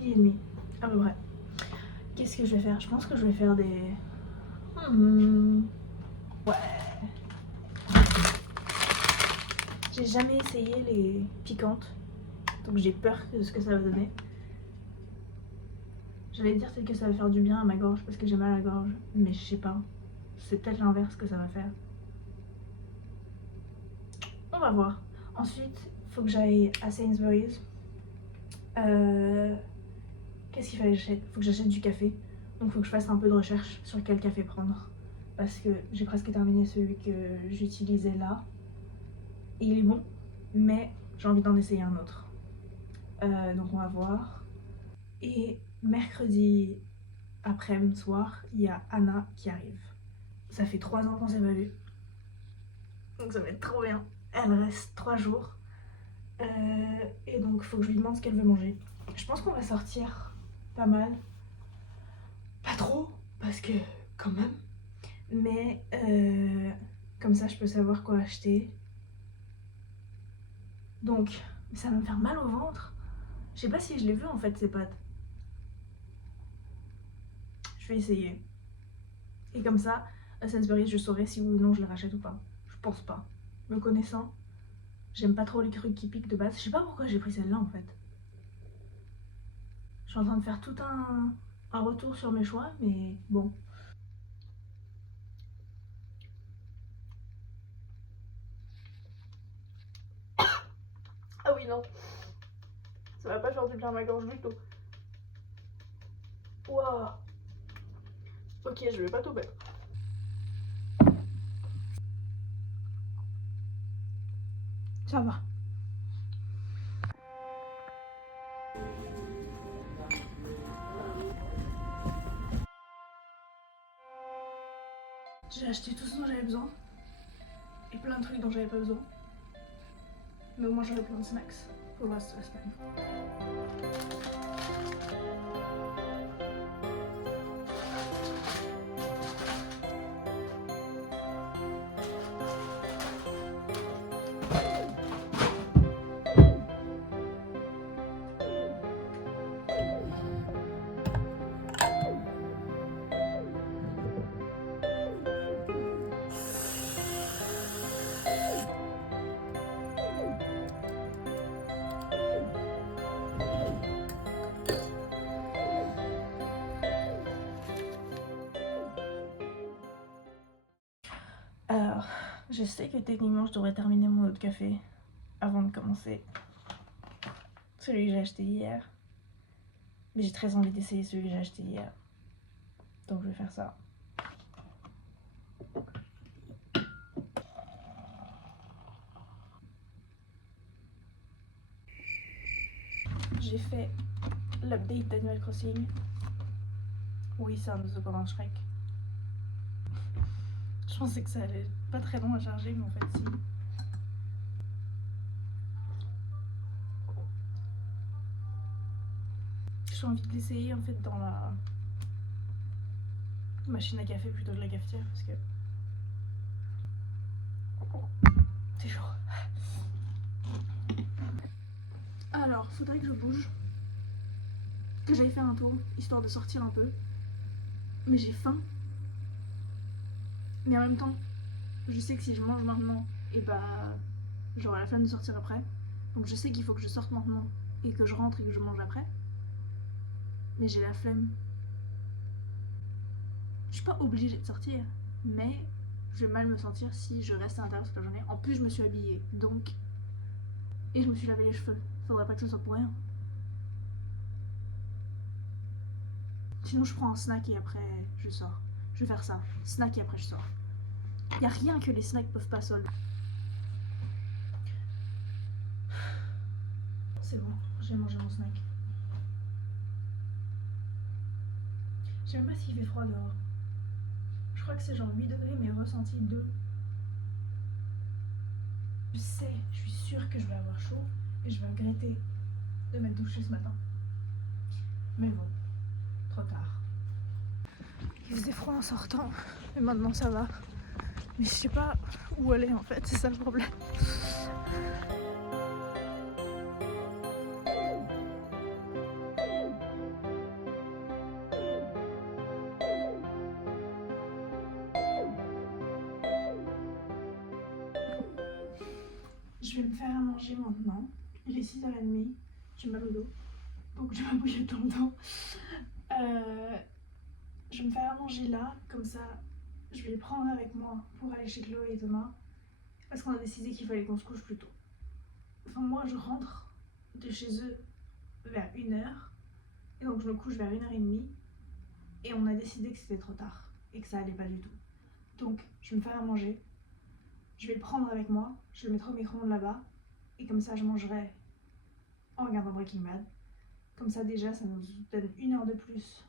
midi et demi, à peu près. Qu'est-ce que je vais faire? Je pense que je vais faire des... Ouais. J'ai jamais essayé les piquantes, donc j'ai peur de ce que ça va donner. J'allais dire peut-être que ça va faire du bien à ma gorge parce que j'ai mal à la gorge, mais je sais pas. C'est peut-être l'inverse que ça va faire. On va voir. Ensuite, il faut que j'aille à Sainsbury's. Qu'est-ce qu'il fallait que j'achète? Il faut que j'achète du café. Donc il faut que je fasse un peu de recherche sur quel café prendre. Parce que j'ai presque terminé celui que j'utilisais là. Et il est bon, mais j'ai envie d'en essayer un autre. Donc on va voir. Et mercredi après-midi soir, il y a Anna qui arrive. Ça fait 3 ans qu'on s'est pas vu. Donc ça va être trop bien. Elle reste 3 jours. Et donc il faut que je lui demande ce qu'elle veut manger. Je pense qu'on va sortir pas mal. Pas trop, parce que quand même. Mais comme ça je peux savoir quoi acheter. Donc ça va me faire mal au ventre. Je sais pas si je les veux en fait ces pâtes. Je vais essayer. Et comme ça, à Sainsbury's, je saurai si oui ou non je les rachète ou pas. Je pense pas. Me connaissant, j'aime pas trop les trucs qui piquent de base. Je sais pas pourquoi j'ai pris celle-là en fait. Je suis en train de faire tout un retour sur mes choix, mais bon. Ah oui, non. Ça va pas faire du bien à ma gorge du tout. Waouh. Ok, je vais pas tomber. Ça va. J'ai acheté tout ce dont j'avais besoin. Et plein de trucs dont j'avais pas besoin. Mais au moins j'aurai plein de snacks pour le reste de la semaine. Alors, je sais que techniquement je devrais terminer mon autre café avant de commencer celui que j'ai acheté hier. Mais j'ai très envie d'essayer celui que j'ai acheté hier. Donc je vais faire ça. J'ai fait l'update d'Animal Crossing. Oui, c'est un oiseau comme un Shrek. Je pensais que ça allait pas très long à charger, mais en fait si. J'ai envie de l'essayer en fait dans la machine à café plutôt que la cafetière parce que c'est chaud. Alors, faudrait que je bouge, que j'aille faire un tour histoire de sortir un peu. Mais j'ai faim. Mais en même temps, je sais que si je mange maintenant, et bah j'aurai la flemme de sortir après. Donc je sais qu'il faut que je sorte maintenant et que je rentre et que je mange après. Mais j'ai la flemme. Je suis pas obligée de sortir, mais je vais mal me sentir si je reste à l'intérieur toute la journée. En plus, je me suis habillée, donc. Et je me suis lavé les cheveux. Faudrait pas que ce soit pour rien. Sinon, je prends un snack et après, je sors. Je vais faire ça. Snack et après, je sors. Y'a rien que les snacks peuvent pas solder. C'est bon, j'ai mangé mon snack. Je sais même pas s'il fait froid dehors. Je crois que c'est genre 8 degrés, mais ressenti 2. Je sais, je suis sûre que je vais avoir chaud et je vais regretter de m'être douchée ce matin. Mais bon, trop tard. Il faisait froid en sortant, mais maintenant ça va. Mais je sais pas où aller en fait, c'est ça le problème. Je vais me faire à manger maintenant. Il est 6h30. J'ai mal au dos. Donc j'ai ma bouillotte dans le dos. Je vais me faire à manger là. Comme ça, je vais les prendre avec moi pour aller chez Chloé et Thomas. Parce qu'on a décidé qu'il fallait qu'on se couche plus tôt. Enfin, moi, je rentre de chez eux vers 1h. Et donc je me couche vers 1h30. Et on a décidé que c'était trop tard. Et que ça allait pas du tout. Donc je vais me faire à manger. Je vais le prendre avec moi. Je le mettrai au micro-ondes là-bas. Et comme ça, je mangerai en regardant Breaking Bad. Comme ça, déjà, ça nous donne 1 heure de plus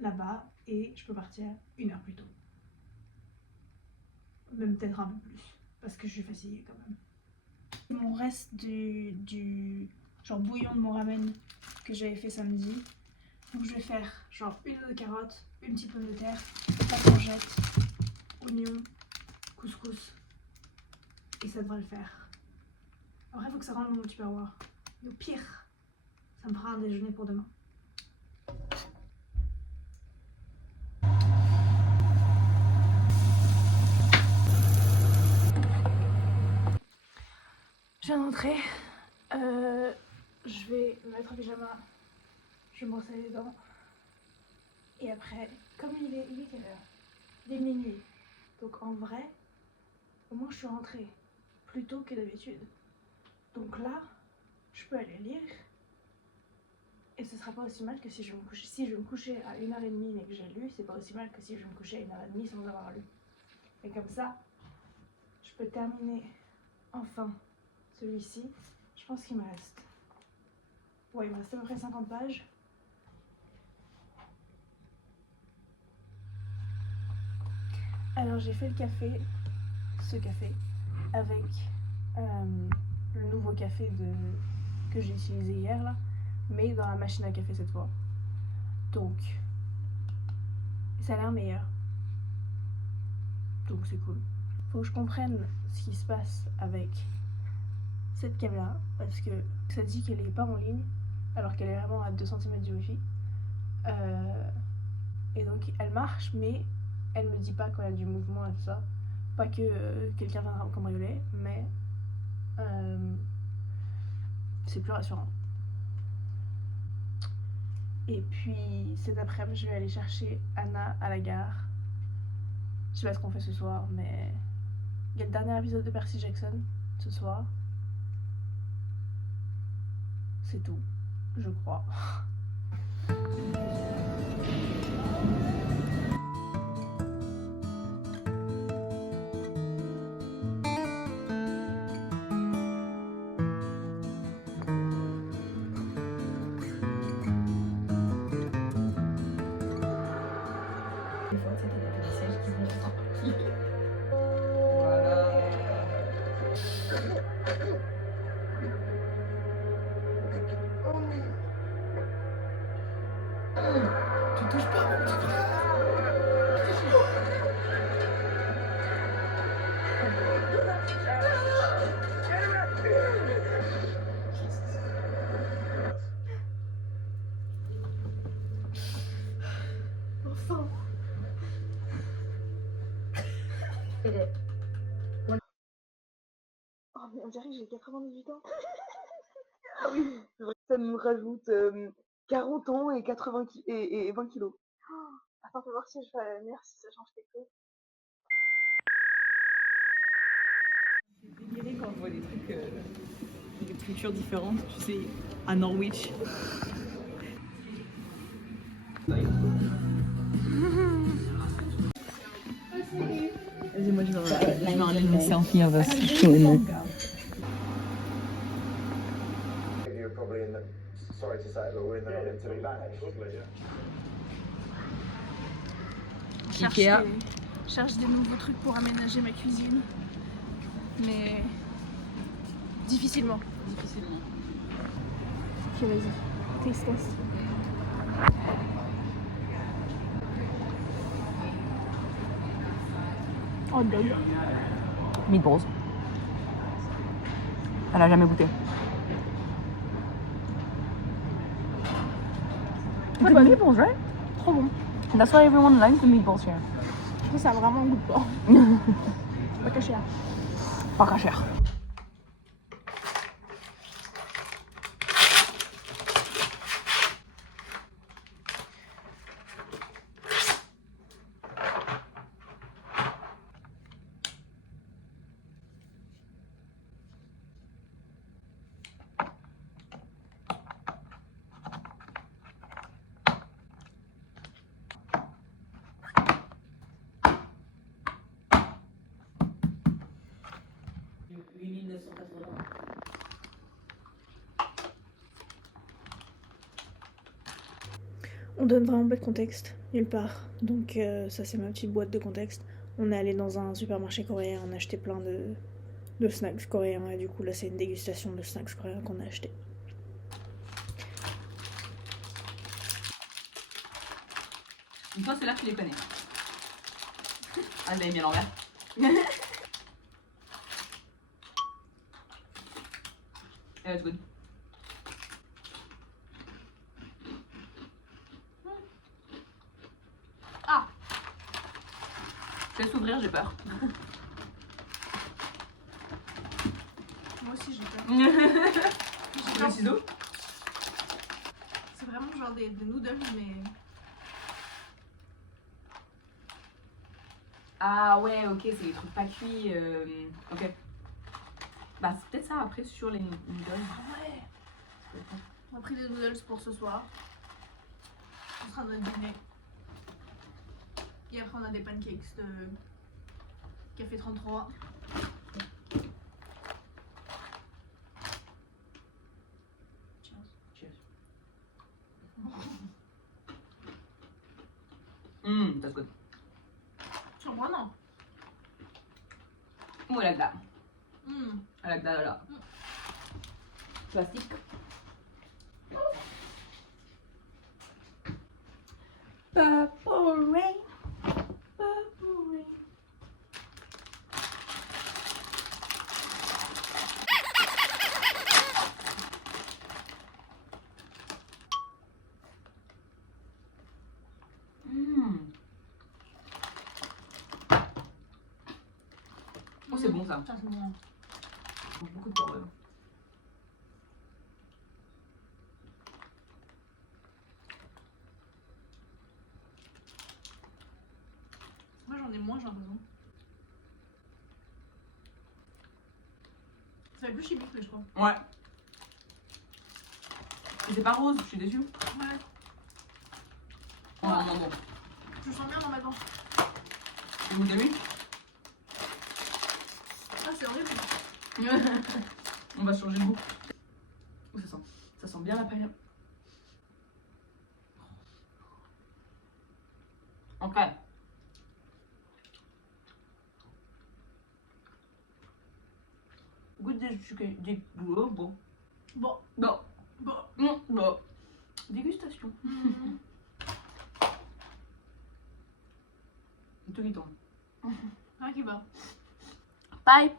là-bas. Et je peux partir 1 heure plus tôt. Même peut-être un peu plus. Parce que je suis fatiguée quand même. Mon reste du genre bouillon de mon ramen que j'avais fait samedi. Donc je vais faire genre une de carottes, une petite pomme de terre, la courgette, oignon, couscous. Et ça devrait le faire. Après, il faut que ça rentre dans mon tupperware. Et au pire, ça me fera un déjeuner pour demain. Je viens d'entrer. Je vais me mettre en pyjama. Je vais me brosser les dents. Et après, comme il est quelle heure? Il est minuit. Donc en vrai, au moins je suis rentrée plus tôt que d'habitude. Donc là, je peux aller lire. Et ce sera pas aussi mal que si je vais me coucher. Si je vais me coucher à 1h30 mais que j'ai lu, c'est pas aussi mal que si je vais me coucher à 1h30 sans avoir lu. Et comme ça, je peux terminer enfin celui-ci. Je pense qu'il me reste... Ouais, il me reste à peu près 50 pages. Alors j'ai fait le café, ce café, avec le nouveau café que j'ai utilisé hier là, mais dans la machine à café cette fois. Donc, ça a l'air meilleur. Donc c'est cool. Faut que je comprenne ce qui se passe avec cette caméra, parce que ça dit qu'elle est pas en ligne, alors qu'elle est vraiment à 2 cm du wifi. Et donc elle marche, mais elle me dit pas quand il y a du mouvement et tout ça. Pas que quelqu'un viendra me cambrioler, mais c'est plus rassurant. Et puis cet après-midi, je vais aller chercher Anna à la gare. Je sais pas ce qu'on fait ce soir, mais il y a le dernier épisode de Percy Jackson ce soir. C'est tout, je crois. Tu touches pas mon petit frère. Enfin. Oh mais on dirait que j'ai 98 ans. Ah oui, c'est vrai que ça nous rajoute 40 ans et 80 et 20 kilos. Oh, attends, fais voir si je fais la lumière, si ça change quelque chose. C'est déliré quand on voit des trucs, des cultures différentes, tu sais, à Norwich. Vas-y, moi je vais un little selfie of us chilling there. You're probably in the, sorry to say it, but we're in the not to be back. Je cherche des nouveaux trucs pour aménager ma cuisine. Mais difficilement. Ok, vas-y. Taste test. Oh dog. Meatballs. Elle a jamais goûté. Ouais, Good meatballs, right? Trop bon. That's why everyone likes the meatballs here. Ça a vraiment un goût de porc. Pas caché là. Pas qu'à cher. On donne vraiment pas de contexte, nulle part. Donc ça c'est ma petite boîte de contexte. On est allé dans un supermarché coréen, on a acheté plein de snacks coréens et du coup là c'est une dégustation de snacks coréens qu'on a acheté. Une fois ceux-là tu les connais. Ah je l'avais mis à l'envers. It's good. Ah, je vais s'ouvrir, j'ai peur. Moi aussi j'ai peur. J'ai le ciseau. C'est vraiment genre des noodles mais... Ah ouais, ok, c'est des trucs pas cuits. Ok. Bah c'est peut-être ça après sur les noodles. Ah ouais. On a pris des noodles pour ce soir. Ce sera notre dîner. Et après on a des pancakes de Café 33. Cheers. That's good. Surprenant. Oh, I like that. Mm. I like that a lot. Plastique. Purple rain. Purple rain. Oh, c'est bon ça. Ça c'est bon. Je mange beaucoup de poireaux. Moi j'en ai moins j'ai l'impression. Ça fait plus chimique mais je crois. Ouais. Et c'est pas rose, je suis déçue. Ouais. Non, non, non. Je sens bien dans ma dent. Et vous avez vu? Ah c'est horrible. On va changer le goût. Oh, ça sent bien la paille. Ok. Goût des bon. Bon. Bon. Bon. Bon. Dégustation. Tout qui tombe. Ah qui va. Bye.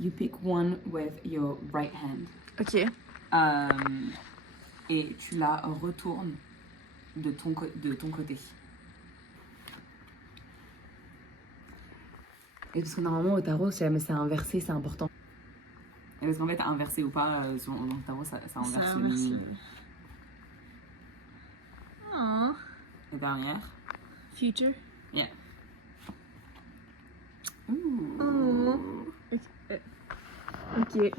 You pick one with your right hand. Ok. Et tu la retournes de ton côté. Et parce que normalement au tarot, c'est inversé, c'est important. Et parce qu'en fait, inversé ou pas, dans le tarot, ça inverse le meaning. Oh. La dernière. Future. Yeah. Oh. Ok.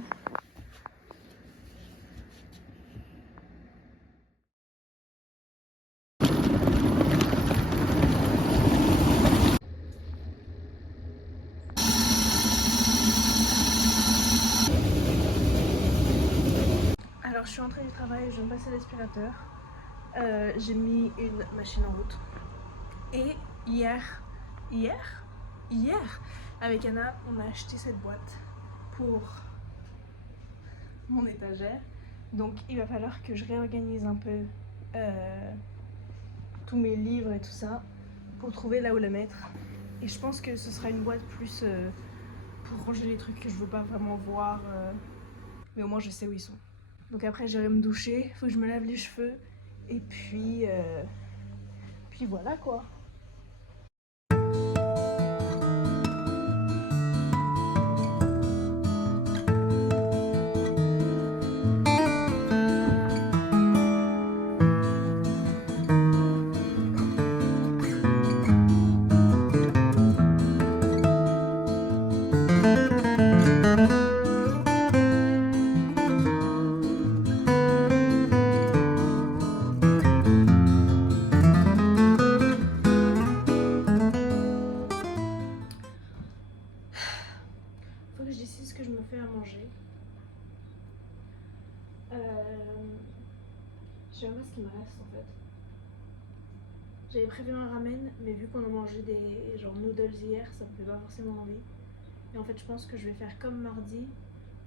Alors je suis entrée du travail, je viens de passer l'aspirateur. J'ai mis une machine en route. Et hier, avec Anna, on a acheté cette boîte pour mon étagère. Donc il va falloir que je réorganise un peu tous mes livres et tout ça pour trouver là où la mettre. Et je pense que ce sera une boîte plus pour ranger les trucs que je veux pas vraiment voir. Mais au moins je sais où ils sont. Donc après j'irai me doucher, faut que je me lave les cheveux Et puis voilà quoi. Faut que je décide ce que je me fais à manger. Je sais même pas ce qui me reste en fait. J'avais prévu un ramen, mais vu qu'on a mangé des genre noodles hier, ça me fait pas forcément envie. Et en fait, je pense que je vais faire comme mardi,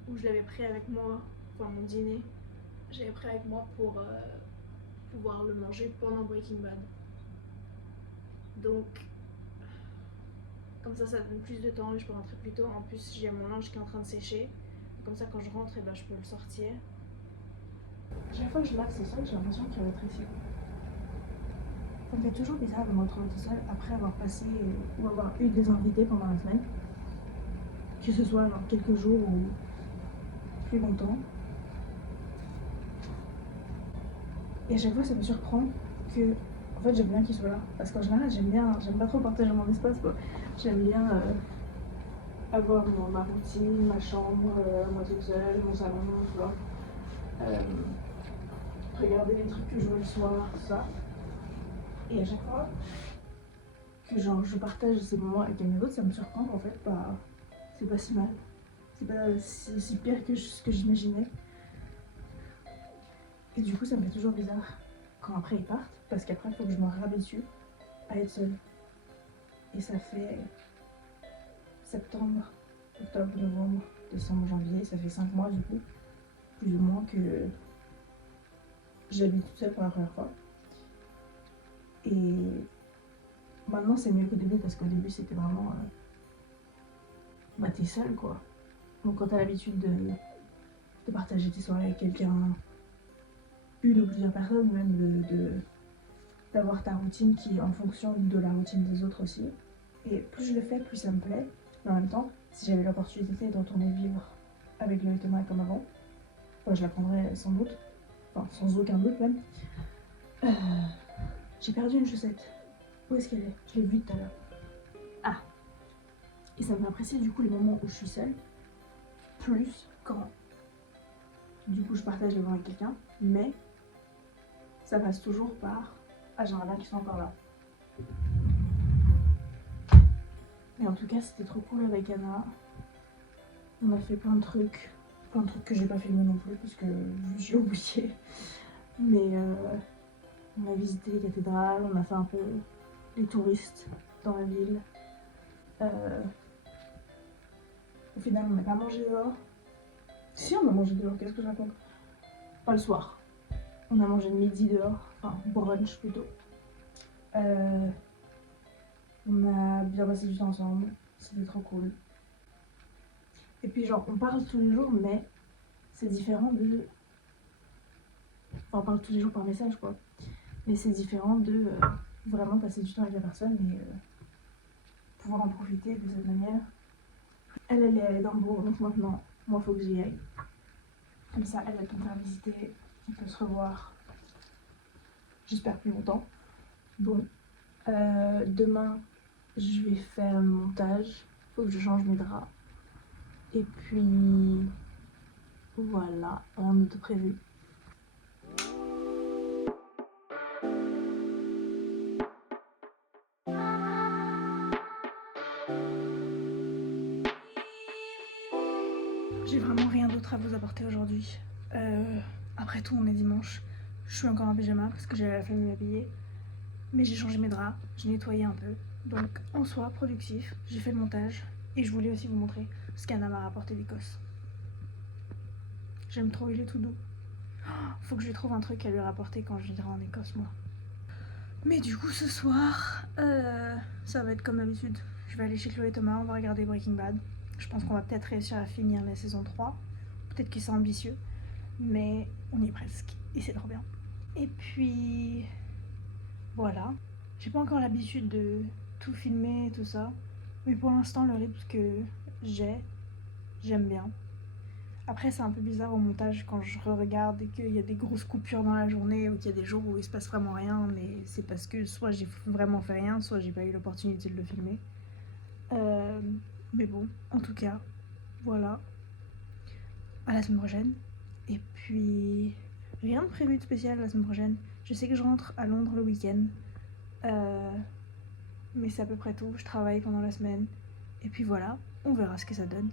où je l'avais pris avec moi, enfin mon dîner, j'avais pris avec moi pour pouvoir le manger pendant Breaking Bad. Donc, comme ça donne plus de temps et je peux rentrer plus tôt. En plus, j'ai mon linge qui est en train de sécher. Comme ça, quand je rentre, je peux le sortir. Chaque fois que je lave ce sol, j'ai l'impression qu'il rétrécit. Ça me fait toujours bizarre de me retrouver tout seul après avoir passé ou avoir eu des invités pendant la semaine. Que ce soit genre quelques jours ou plus longtemps. Et à chaque fois, ça me surprend que, en fait, j'aime bien qu'ils soient là. Parce qu'en général, j'aime pas trop partager mon espace, quoi. J'aime bien avoir ma routine, ma chambre, moi toute seule, mon salon, tu vois. Regarder les trucs que je vois le soir, tout ça. Et à chaque fois que genre, je partage ces moments avec quelqu'un d'autre, ça me surprend qu'en fait, c'est pas si mal. C'est pas si pire que ce que j'imaginais. Et du coup, ça me fait toujours bizarre quand après ils partent, parce qu'après, il faut que je me réhabitue à être seule. Et ça fait septembre, octobre, novembre, décembre, janvier, ça fait 5 mois du coup, plus ou moins que j'habite toute seule pour la première fois. Et maintenant c'est mieux qu'au début parce qu'au début c'était vraiment t'es seule quoi. Donc quand t'as l'habitude de partager tes soirées avec quelqu'un, une ou plusieurs personnes même, d'avoir ta routine qui est en fonction de la routine des autres aussi. Et plus je le fais, plus ça me plaît. Mais en même temps, si j'avais l'opportunité de retourner vivre avec Léo et Thomas comme avant, je la prendrais sans doute, enfin sans aucun doute même. J'ai perdu une chaussette. Où est-ce qu'elle est? Je l'ai vue tout à l'heure. Ah. Et ça me fait apprécier du coup les moments où je suis seule, plus quand du coup je partage les moments avec quelqu'un, mais ça passe toujours par j'aimerais bien qu'ils soient encore là. Mais en tout cas, c'était trop cool avec Anna. On a fait plein de trucs que j'ai pas filmé non plus parce que j'ai oublié. Mais on a visité les cathédrales, on a fait un peu les touristes dans la ville. Au final, on n'a pas mangé dehors. Si, on a mangé dehors, qu'est-ce que je raconte? Pas le soir. On a mangé le midi dehors, enfin brunch plutôt. On a bien passé du temps ensemble, c'était trop cool. Et puis genre, on parle tous les jours, mais c'est différent de... Enfin, on parle tous les jours par message, quoi. Mais c'est différent de vraiment passer du temps avec la personne et pouvoir en profiter de cette manière. Elle est allée dans le bureau, donc maintenant, moi, faut que j'y aille. Comme ça, elle va me faire visiter, on peut se revoir, j'espère plus longtemps. Bon, demain, je vais faire le montage, faut que je change mes draps. Et puis, voilà, rien d'autre prévu. J'ai vraiment rien d'autre à vous apporter aujourd'hui. Après tout, on est dimanche. Je suis encore en pyjama parce que j'avais la flemme de m'habiller. Mais j'ai changé mes draps, j'ai nettoyé un peu. Donc en soi, productif. J'ai fait le montage. Et je voulais aussi vous montrer ce qu'Anna m'a rapporté d'Écosse. J'aime trop, il est tout doux. Faut que je lui trouve un truc à lui rapporter quand je viendrai en Écosse, moi. Mais du coup, ce soir, ça va être comme d'habitude. Je vais aller chez Chloé et Thomas, on va regarder Breaking Bad. Je pense qu'on va peut-être réussir à finir la saison 3. Peut-être qu'ils sont ambitieux, mais on y est presque. Et c'est trop bien. Et puis voilà. J'ai pas encore l'habitude de tout filmer, tout ça. Mais pour l'instant, le rythme que j'aime bien. Après, c'est un peu bizarre au montage quand je regarde et qu'il y a des grosses coupures dans la journée ou qu'il y a des jours où il se passe vraiment rien, mais c'est parce que soit j'ai vraiment fait rien, soit j'ai pas eu l'opportunité de le filmer. Mais bon, en tout cas, voilà. À la semaine prochaine. Et puis, rien de prévu de spécial la semaine prochaine. Je sais que je rentre à Londres le week-end. Mais c'est à peu près tout. Je travaille pendant la semaine. Et puis voilà, on verra ce que ça donne.